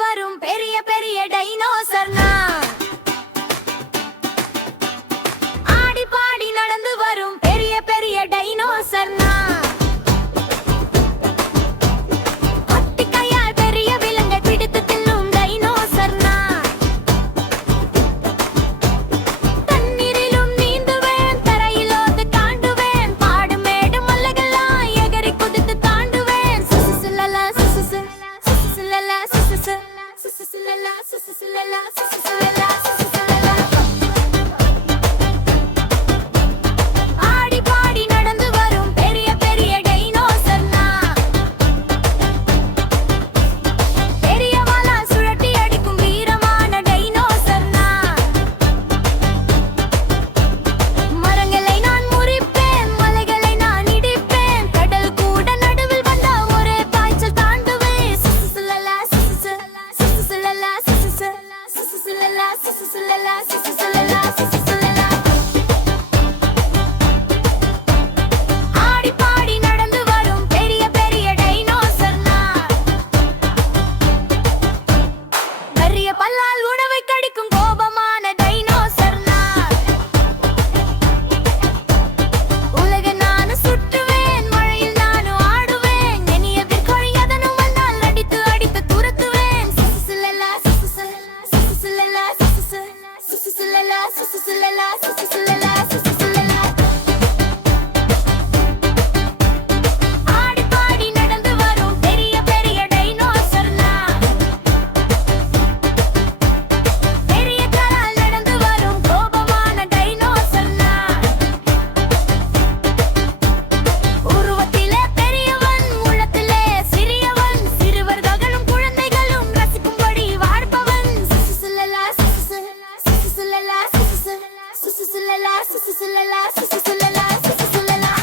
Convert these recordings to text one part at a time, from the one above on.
வரும் பெரிய பெரிய டைனோசர் நான். ஆடி பாடி நடந்து வரும் பெரிய பெரிய டைனோசர் நான். ஒட்டி கையால் பெரிய விலங்கை பிடித்து தின்னும் டைனோசர் நான். தண்ணீரிலும் நீந்துவேன், தரையிலோது தாண்டுவேன், பாடு மேடு மலைகள்லாம் எகரி குதித்து தாண்டுவேன். சுசுசுலலா சுசுசு சுசுசுலலா சுசுசு சுசுசுலலா சுசுசுலலா சுசுசுலலா சுசுசுலலா. ஆடி பாடி நடந்து வரும் பெரிய பெரிய டைனோசர் நான். பெரிய வாளால் சுழட்டி அடிக்கும் வீரமான டைனோசர் நான். மரங்களை நான் முறிப்பேன், மலைகளை நான் இடிப்பேன், கடல் கூட நடுவில் வந்தா ஒரே பாய்ச்சல் தாண்டுவேன். சுசுசுலலா சுசுசு சுசுசுலலா சுசுசு சுசுசுலலா சுசுசுலலா சுசுசுலலா சுசுசுலலா. ஆடி பாடி நடந்து வரும் பெரிய பெரிய டைனோசர் நான். கரிய பல்லால் உணவை கடிக்கும் கோபமான டைனோசர் நான். உலகை நானும் சுற்றுவேன், மழையில் நானும் ஆடுவேன், என்னை எதிர்கொள்ள எதனும் வந்தால் அடித்து அடித்து துரத்துவேன். சுசுசுலலா சுசுசு சுசுசுலலா சுசுசு சுசுசுலலா சுசுசுலலா சுசுசுலலா சுசுசுலலா. ஆடி பாடி நடந்து வரும் பெரிய பெரிய டைனோசர் நான். பெரிய காலால் நடந்து வரும் கோபமான டைனோசர் நான். உருவத்திலே பெரியவன், உள்ளத்திலே சிறியவன், சிறுவர்களும் குழந்தைகளும் ரசிக்கும்படி வாழ்பவன். சுசுசுலலா சுசுசு சுசுசுலலா சுசுசு சுசுசுலலா சுசுசுலலா சுசுசுலலா சுசுசுலலா.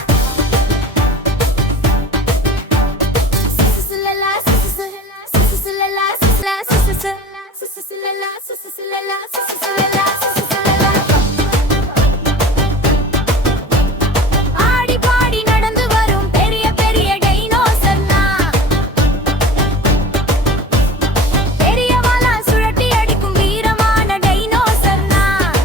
சுசுசுலலா சுசுசு சுசுசுலலா சுசுலா சுசுசு சுசுசுலலா சுசுசுலலா சுசுசுலலா சுசுசுலலா. ஆடி பாடி நடந்து வரும் பெரிய பெரிய டைனோசர் நான். பெரிய வாளால் சுழட்டி அடிக்கும் வீரமான டைனோசர் நான்.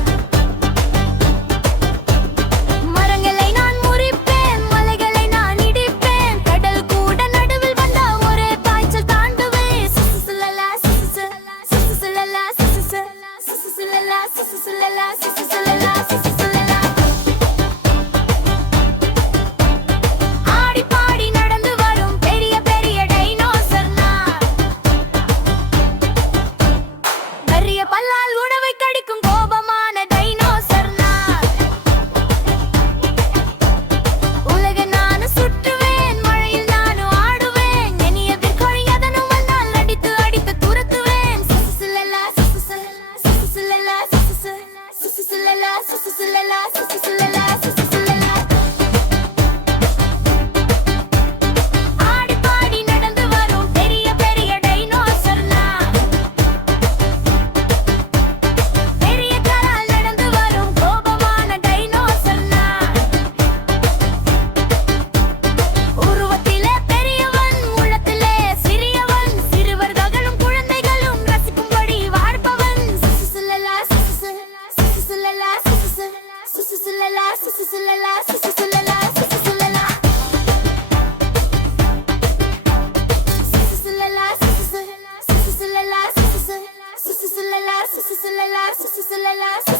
மரங்களை நான் முறிப்பேன், மலைகளை நான் இடிப்பேன், கடல் கூட நடுவில் வந்தா ஒரே பாய்ச்சல் தாண்டுவேன். சுசுசுலலா சுசுசு சுசுசுலலா சுசுசு சுசுசுலலா சுசுசுலலா சுசுசுலலா சுசுசுலலா. ஆடி பாடி நடந்து வரும் பெரிய பெரிய டைனோசர் நான். கரிய பல்லால் உணவை கடிக்கும் கோபமான டைனோசர் நான். உலகை நானும் சுற்றுவேன், மழையில் நானும் ஆடுவேன், என்னை எதிர்கொள்ள எதனும் வந்தால் அடித்து அடித்து துரத்துவேன். சுசுசுலலா சுசுசு சுசுசுலலா சுசுசு சுசுசுலலா சுசுசுலலா சுசுசுலலா சுசுசுலலா. ஆடி பாடி நடந்து வரும் பெரிய பெரிய டைனோசர் நான். பெரிய காலால் நடந்து வரும் கோபமான டைனோசர் நான். உருவத்திலே பெரியவன், உள்ளத்திலே சிறியவன், சிறுவர்களும் குழந்தைகளும் ரசிக்கும்படி வாழ்பவன். சுசுசுலலா சுசுசு சுசுசுலலா சுசுசு சுசுசுலலா சுசுசுலலா சுசுசுலலா சுசுசுலலா. சுசுசுலலா சுசுசு சுசுசுலலா சுசுசு சுசுசுலலா சுசுசுலலா சுசுசுலலா சுசுசுலலா.